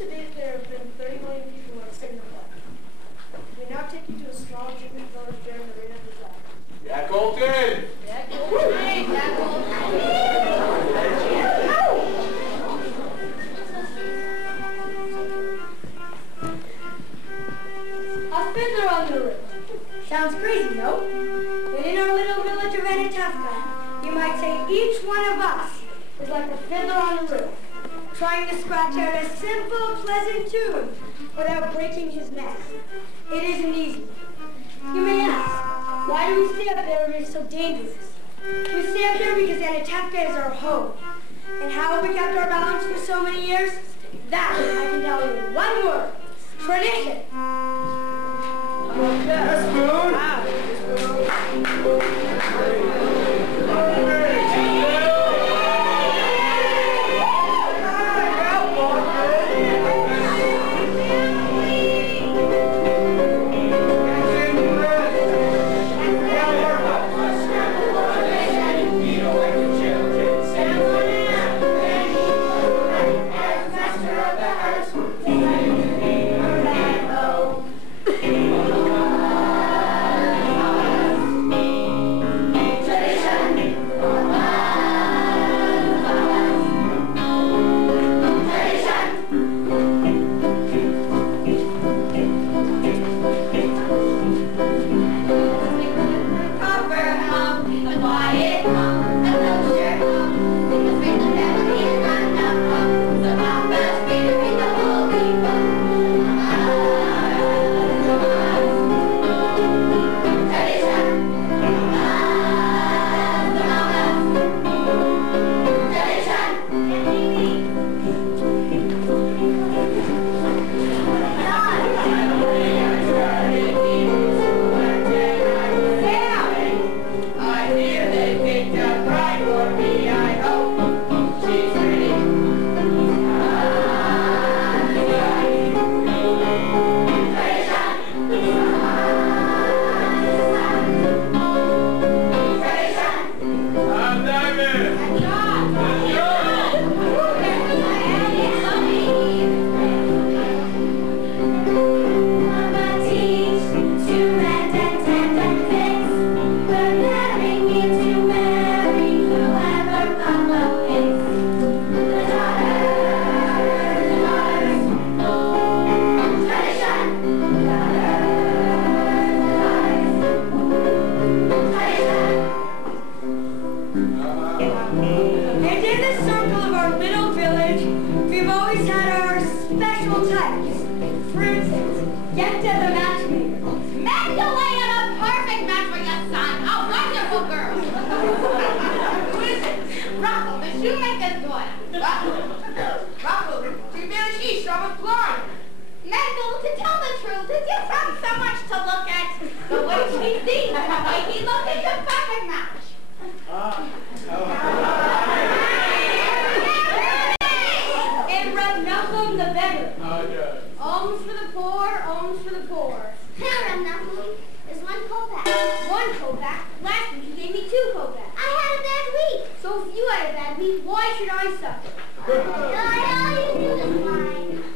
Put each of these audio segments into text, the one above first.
to date, there have been 30 million people who have seen the flag. We now take you to a small Jewish village during the reign of the Czar. Yeah, Colton! Yeah, Colton! Yeah, Colton! A fiddler on the roof. Sounds crazy, no? But in our little village of Tamakwa, you might say each one of us is like a fiddler on the roof, trying to scratch out a simple, pleasant tune without breaking his neck. It isn't easy. You may ask, why do we stay up there when it's so dangerous? We stay up there because Tamakwa is our home. And how have we kept our balance for so many years? That I can tell you in one word: tradition. Yes, Spoon!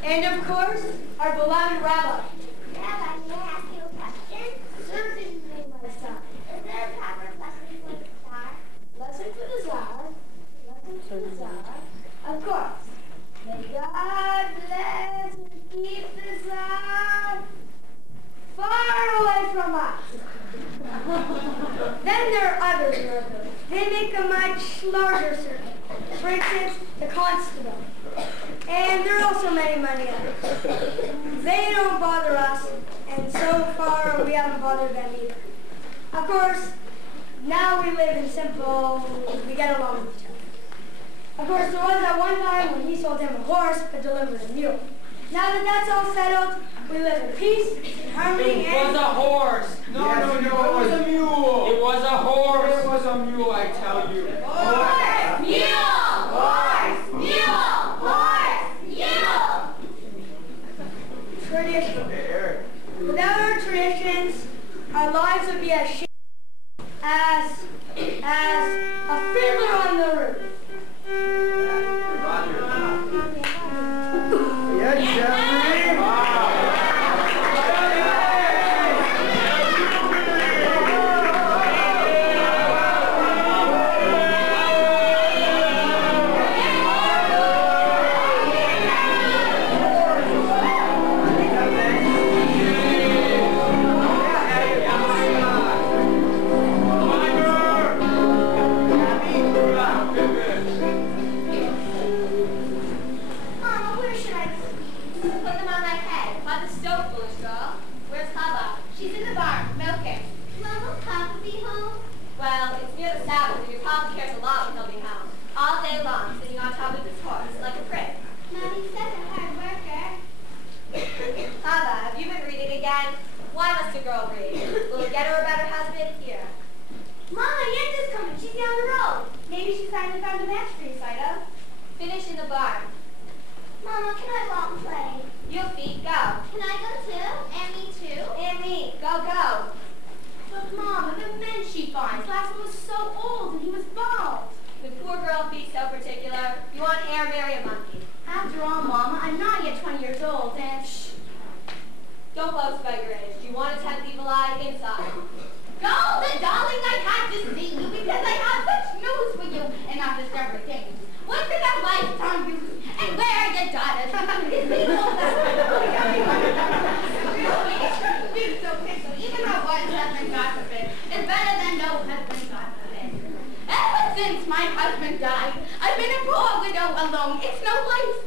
And of course, our beloved Rabbi. Rabbi, may I ask you a question? Certainly, my son. Is there a proper lesson for the Tsar? Lesson for the Tsar. Lesson for the Tsar. Of course. May God bless and keep the Tsar far away from us. Then there are others in our village. They make a much larger circuit. For instance, the constable. And there are also many others. They don't bother us, and so far we haven't bothered them either. Of course, now we live in simple, we get along with each other. Of course, there was that one time when he sold him a horse but delivered a mule. Now that that's all settled, we live in peace, in harmony, It was a horse. No, it was a mule. It was a horse. It was a mule, I tell you. Horse! Mule! Horse! Mule! Horse! Mule! tradition. Hey, Eric. Without our traditions, our lives would be as shitty as a fiddler on the roof. Yes, again. Why must a girl read? Will it get her a better husband? Here. Mama, Yanta's coming. She's down the road. Maybe she finally found a match for you, Saito. Finish in the barn. Mama, can I walk and play? Your feet, go. Can I go too? And me too? And me, go, go. But Mama, the men she finds. Last one was so old and he was bald. With poor girl feet so particular, you want hair, marry a monkey. After all, Mama, I'm not yet 20 years old and shh. Don't boast about your age. Do you want a 10th evil eye inside? Golden darling, I had to see you because I have such news for you and not just everything. What's in that lifetime you and where are your daughters? It's so even though one husband, God forbid, is better than no husband, God forbid. Ever since my husband died, I've been a poor widow alone. It's no life.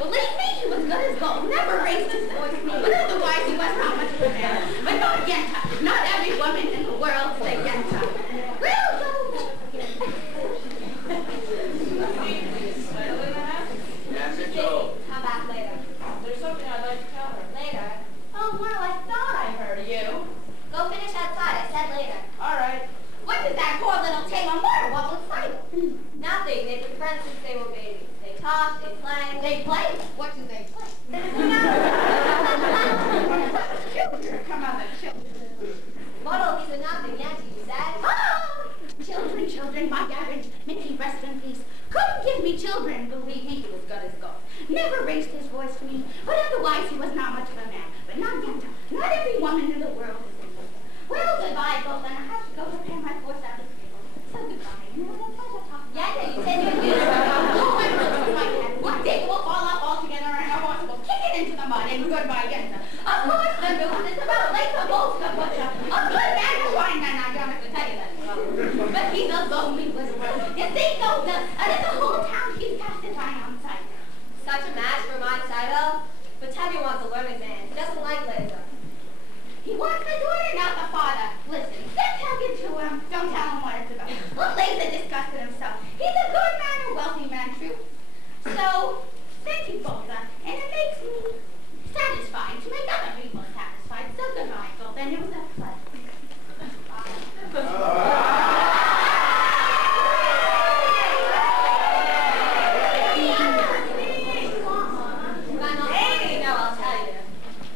Believe me, he was good as gold. Never raised his voice to me, but otherwise he was not much of a man. But not Yenta. Not every woman in the world say Yenta. Real gold. Yes, it's all. Come back later. There's something I'd like to tell her. Later. Oh, well, I thought I heard you. Go finish outside. I said later. All right. What does that poor little Taylor Moore want with Fiddler? Nothing. They've been friends since they were babies. They talk, they play. They play? What do they play? Children. Come on, the children. Model, he's a nothing yet, you said. Ah! Children, children, my garage. May he rest in peace. Couldn't give me children. Believe me, he was good as gold. Never raised his voice to me, but otherwise he was not much of a man. But not Yenta. Not every woman in the world is in love. Well, goodbye, both, and I have to go prepare my force out of the table. So goodbye, and it was a pleasure talking. Yenta, you said you'd do it. Oh, I broke my head. One day we'll fall off altogether, and our horse will kick it into the mud, and goodbye, Yenta. Of course, the news is about like the wolf, the butcher. A good man, a fine man, I don't have to tell you that. But he's a lonely whisperer. You see, though, in the whole town, he's cast his eye on sight. Such a match for my Saito. But Tabby wants a learned man. He doesn't like laser. He wants the daughter, not the father. Listen, just tell it to him. Don't tell him what it's about. Well, Laser disgusted himself. He's a good man, a wealthy man, true. So, thank you, Bolta. And it makes me satisfied to make other people satisfied. So goodbye, Bolta. And it was a pleasure. Hey, no, I'll tell you.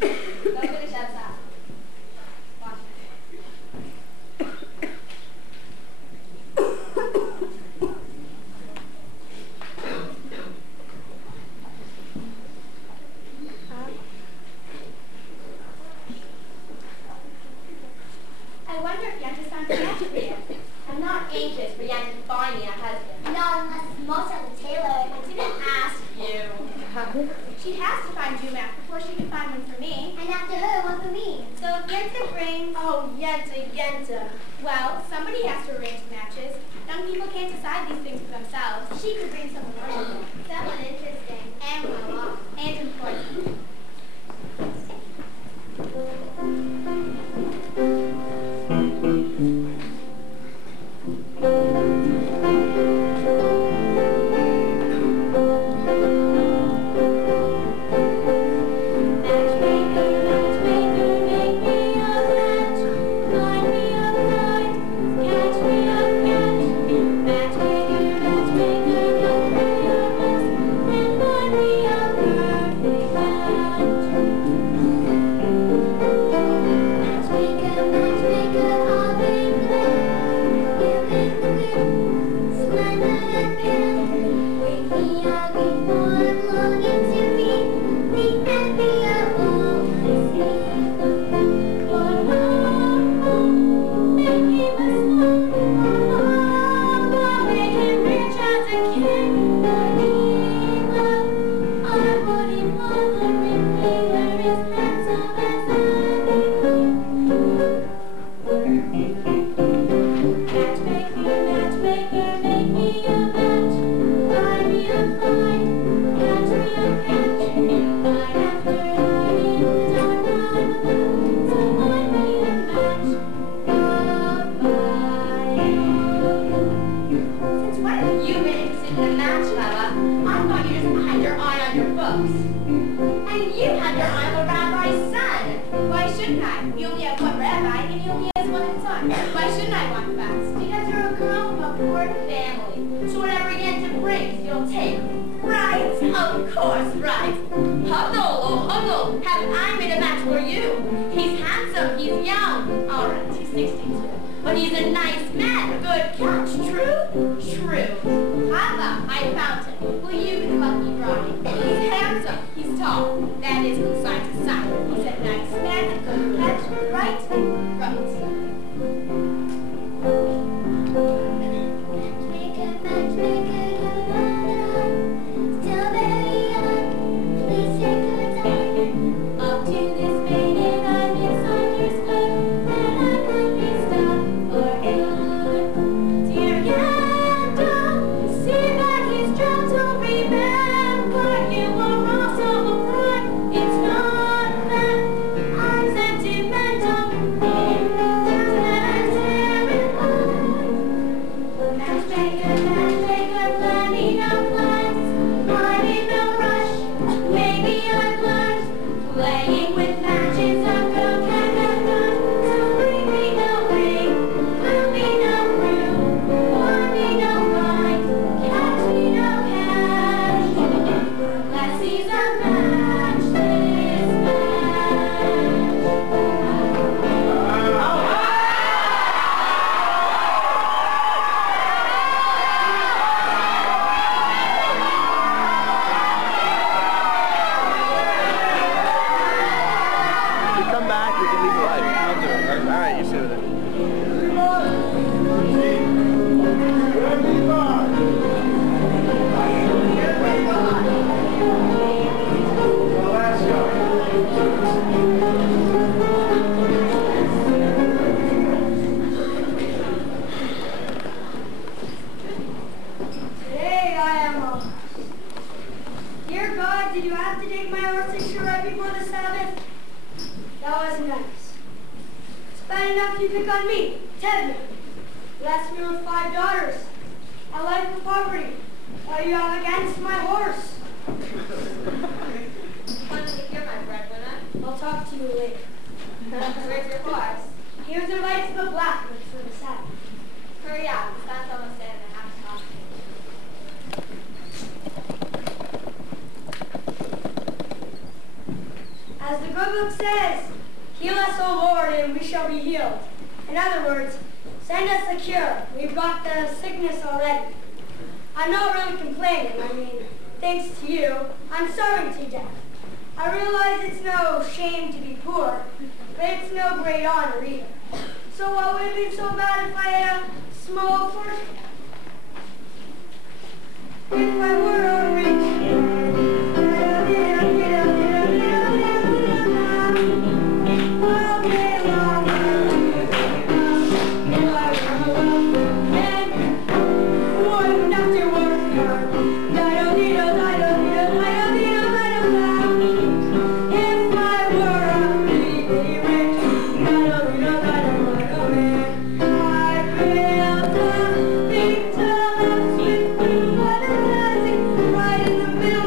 Go finish outside. Watch I wonder if Yenta's found a match for you. I'm not anxious for Yen to find me a husband. Not unless Mozart Taylor. I didn't ask. You. She has to find you, Matt, before she can find one for me. And after her, one for me. So if Yenta brings... Oh, Yenta. Well, somebody has to arrange matches. Young people can't decide these things for themselves. She could bring someone wonderful. Someone interesting. And well, And important. matchmaker, matchmaker, don't play your best and find me a And you have your arm a rabbi's son. Why shouldn't I? You only have one rabbi, and he only has one son. Why shouldn't I want the best? Because you're a girl from a poor family. So whatever Yenta brings, you'll take. Right, of course, right. Huddle, oh huddle, have I made a match for you? He's handsome, he's young. All right, he's 62. But he's a nice man, good catch, true? True. Hava, I found him. Will you be the lucky bride? He's handsome, he's tall. That is from side to side. He's a nice man, a good catch, right? Right. Right in the middle.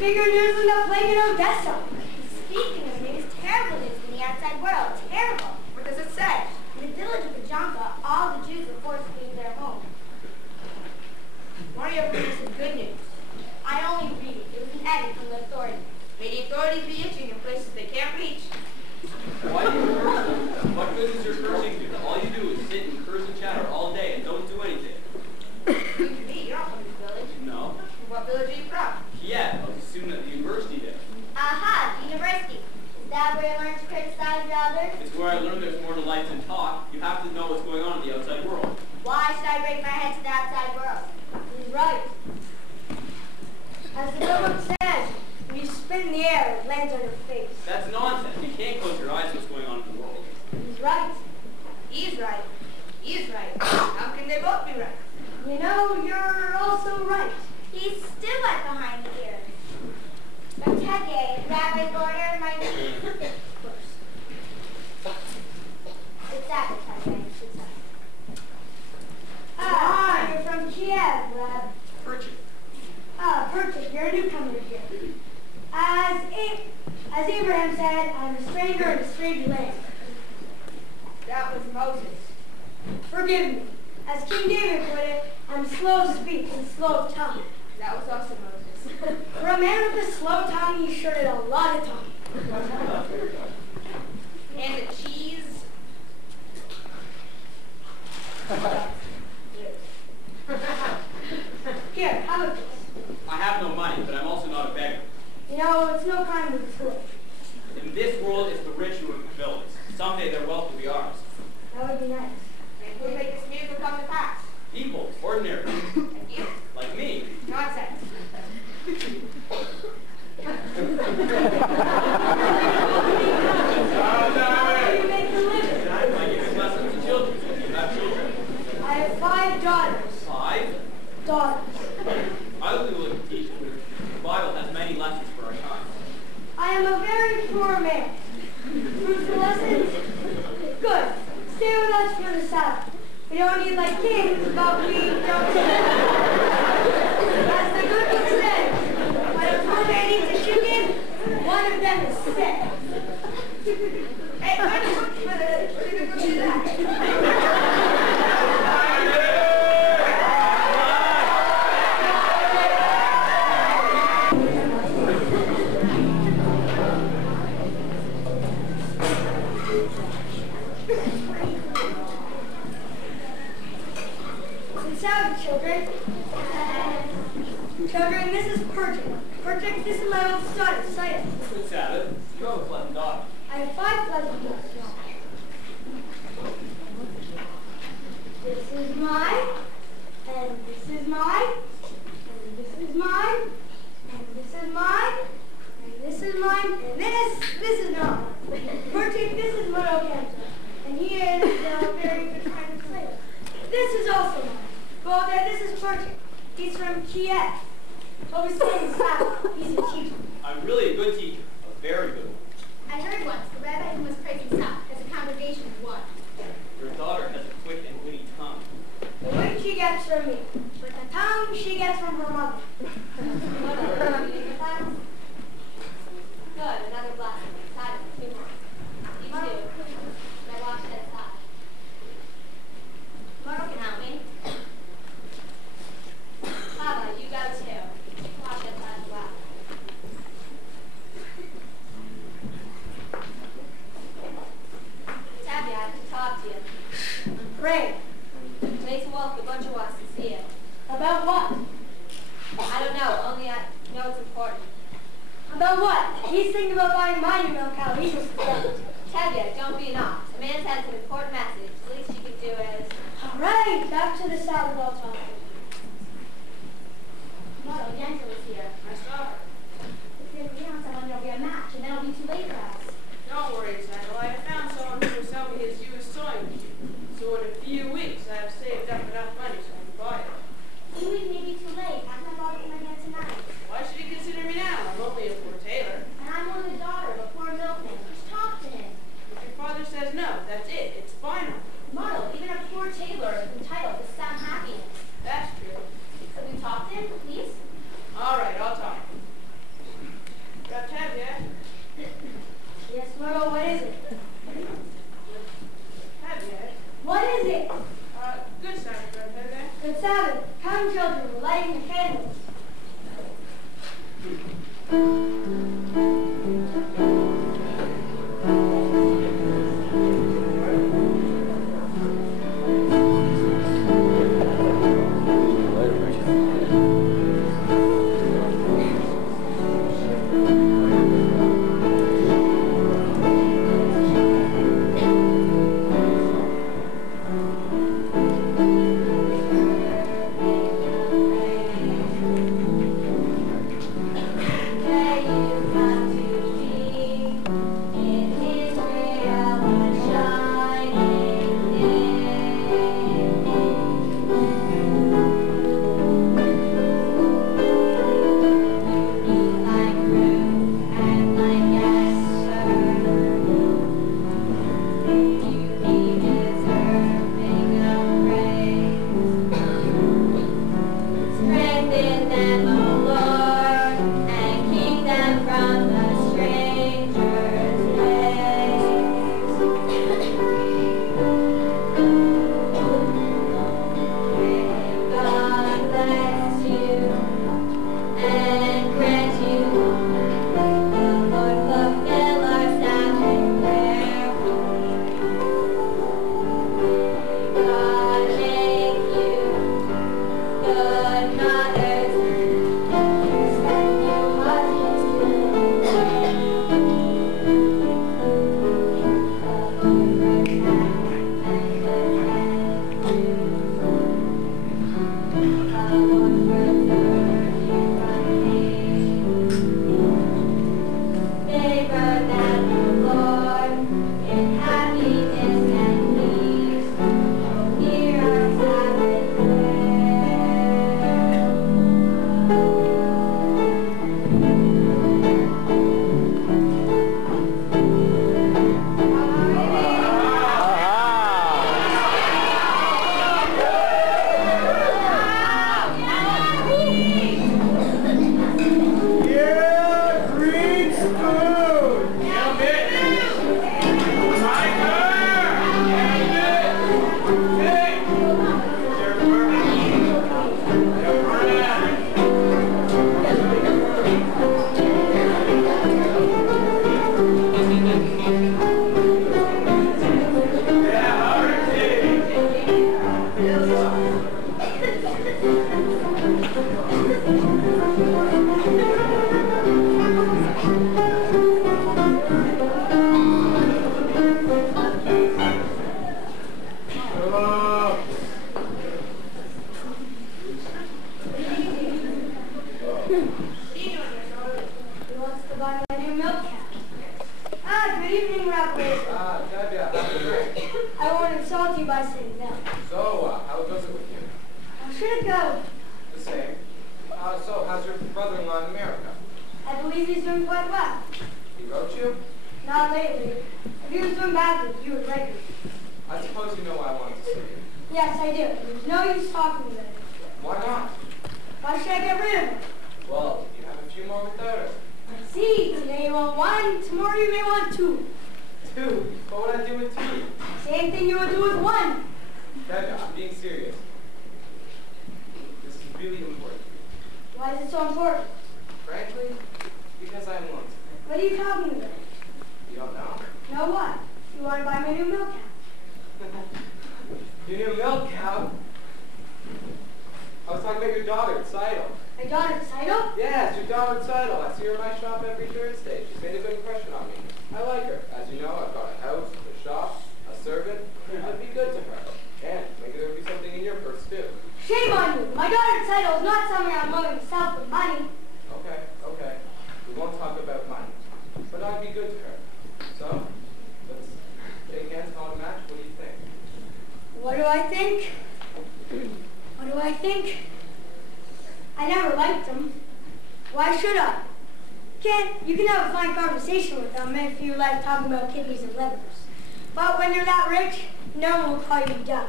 bigger news than the plague in Odessa. Speaking of news, terrible news in the outside world. Terrible. What does it say? In the village of Pajanka, all the Jews were forced to leave their home. Why don't you ever bring some good news? I only read it. It was an edit from the authorities. May the authorities be itching in places they can't reach. Why do you curse them? What good is your cursing do? All you do is sit and curse and chatter all day and don't do anything. You to me, you're not from this village. No. What village are you from? Yeah, I was a student at the university there. Aha, the university. Is that where you learn to criticize your elders? It's where I learned there's more to life than talk. You have to know what's going on in the outside world. Why should I break my head to the outside world? He's right. As the good book says, when you spit in the air, it lands on your face. That's nonsense. You can't close your eyes to what's going on in the world. He's right. He's right. He's right. How can they both be right? You know, you're also right. He's still wet behind the ears. But Tege, Rabbi's order might be first. It's that, Tege. It's that. Ah, you're from Kiev, Rab. Purchase. Ah, Perchik, you're a newcomer here. As Abraham said, I'm a stranger in a strange land. That was Moses. Forgive me. As King David put it, I'm slow of speech and slow of tongue. That was also Moses. For a man with a slow tongue, he sure did a lot of talking. And the cheese. Here, have a piece. I have no money, but I'm also not a beggar. You know, it's no crime to be good. In this world, it's the rich who are the villains. Someday their wealth will be ours. That would be nice. And who make this miracle come to pass? People, ordinary, And you? like me. Nonsense. How do you make a living? I give lessons to children. You have children. I have 5 daughters. 5? Daughters. I was able to teach them. The Bible has many lessons for our time. I am a very poor man. Fruitful lessons? Good. Stay with us for the Sabbath. We don't eat like kings, but we don't sin. As the good book says, when a poor man eats a chicken, one of them is sick. Hey, where did you go do that? It's out, children. Children, this is Perchik. Perchik, this is my old son, Saya. Good Sabbath. You have a pleasant daughter. I have 5 pleasant daughters. This is mine, and this is mine, and this is mine, and this is mine, and this is mine, and this is not mine. Perchik, this is Moroccan, and he is a very good kind of player. This is also mine. Go there, this is Perchik. He's from Kiev. Always studying Sabbath. He's a teacher. I'm really a good teacher. A very good one. I heard once the rabbi who was praising South has a congregation of 1. Your daughter has a quick and witty tongue. The wit she gets from me, but the tongue she gets from her mother. Good, another blessing. Sabbath, 2 more. You too. I watched that side. Myrtle can help me. Papa, you go too. Watch that side as well. Tabby, I have to talk to you. Pray. Today's Wolf, a bunch of wants to see you. About what? I don't know, only I know it's important. About what? He's thinking about buying my new milk cow. He just Tabby, don't be an ox. A man sends an important message. The least you can do is... All right, back to the Sabbath I'll talk. Motto, Gentle is here. I saw her. If we don't someone, there'll be a match, and then it'll be too late for us. Don't worry, Sandal. I have found someone who will sell me his used sewing machine. So in a few weeks, I have saved up enough money so I can buy it. 2 weeks may be too late. I'm not going to get my hand tonight. Why should he consider me now? I'm only a poor tailor. And I'm only the daughter of a poor milkman. Just talk to him. If your father says no, that's it. It's final. Motto, even a poor tailor is entitled to some happiness. buy my new milk cow. Ah, good evening, Rabbi. Debbie, how's it going? I won't insult you by saying no. So, how goes it with you? How should it go? The same. So, how's your brother-in-law in America? I believe he's doing quite well. He wrote you? Not lately. If he was doing badly, you would write me. I suppose you know why I wanted to see you. Yes, I do. There's no use talking about it. Why not? Why should I get rid of him? Well, you have a few more without us. See, today you want one, tomorrow you may want two. Two? What would I do with two? Same thing you would do with one. Debbie, I'm being serious. This is really important. Why is it so important? Frankly, because I'm lonesome. What are you talking about? You don't know? No what? You want to buy my new milk cow? Your new milk cow? I was talking about your daughter, Seidel. My daughter, Seidel? Yes, your daughter, Seidel. I see her in my shop every Thursday. She's made a good impression on me. I like her. As you know, I've got a house, a shop, a servant. I'd be good to her. And maybe there would be something in your purse, too. Shame on you! My daughter, Seidel, is not something I'm willing to sell for money. Okay. We won't talk about money. But I'd be good to her. So, let's shake hands, call it a match. What do you think? What do I think? What do I think? I never liked them. Why should I? You can have a fine conversation with them if you like talking about kidneys and livers. But when you're that rich, no one will call you dumb.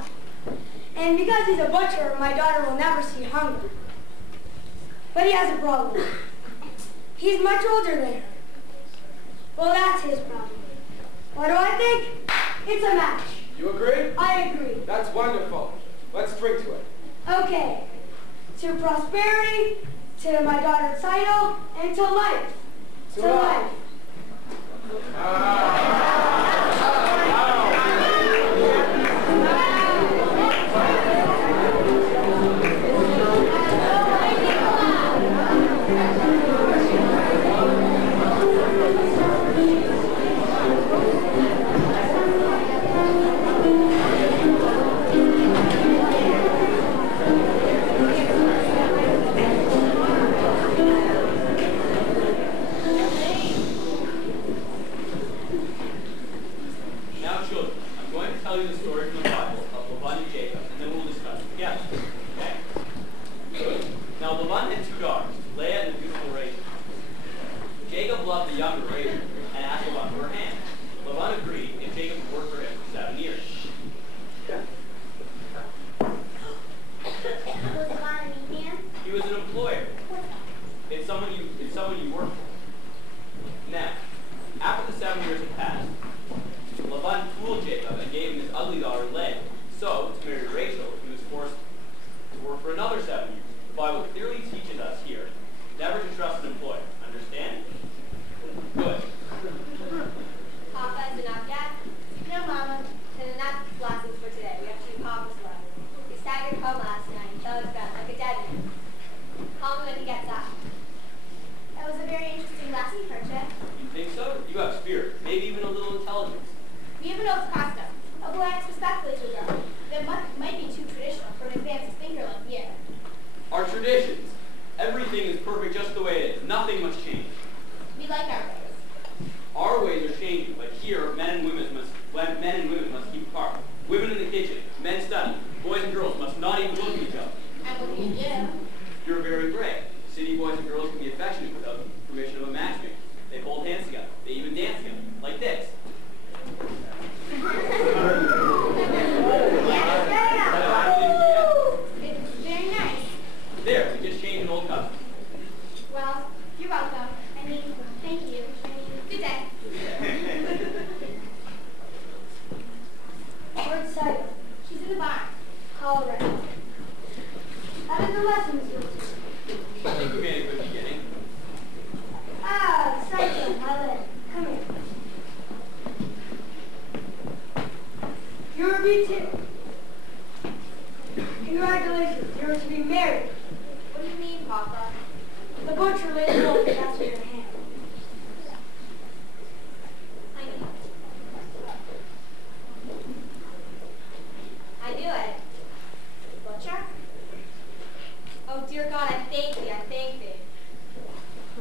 And because he's a butcher, my daughter will never see hunger. But he has a problem. He's much older than her. Well, that's his problem. What do I think? It's a match. You agree? I agree. That's wonderful. Let's drink to it. Okay. To prosperity, to my daughter Seidel, and to life. To life.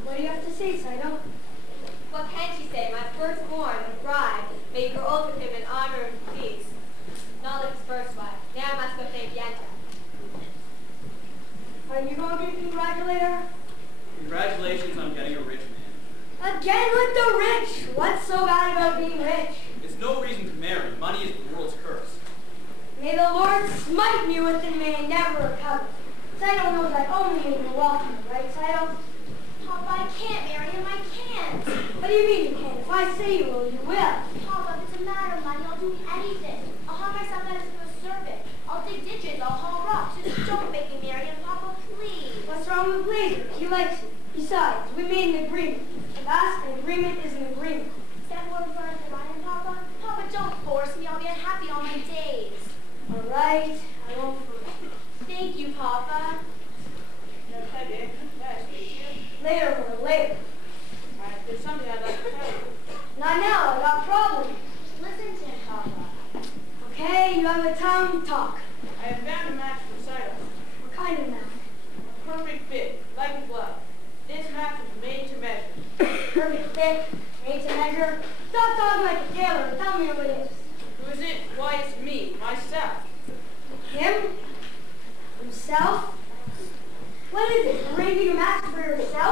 What do you have to say, Seidel? What can she say? My firstborn, a bride, made her oath with him in honor and peace. Not like his first wife. Now I must go thank Yanta. Are you going to congratulate her? Congratulations on getting a rich man. Again with the rich. What's so bad about being rich? It's no reason to marry. Money is the world's curse. May the Lord smite me with it, may I never recover. Saito knows I only make the welcome, right, Saito? Papa, I can't marry him. I can't. What do you mean you can't? If I say you will, you will. Papa, if it's a matter of money, I'll do anything. I'll hire myself out as a servant. I'll dig ditches. I'll haul rocks. Just don't make me marry him, Papa, please. What's wrong with Blazer? He likes you. Besides, we made an agreement. With us, an agreement is an agreement. Is that more fun than mine, Papa? Papa, don't force me. I'll be unhappy all my days. All right, I won't force you. Thank you, Papa. Later, or later. There's something I'd like to tell you. Not now, I got problems. Listen to him, Papa. Okay, you have a time to talk. I have found a match for Saito. What kind of match? A perfect fit, like a glove. This match was made to measure. Perfect fit, made to measure. Stop talking like a tailor and tell me who it is. Who is it? Why, it's me, myself. Him? Himself? What is it? Arranging a match for yourself?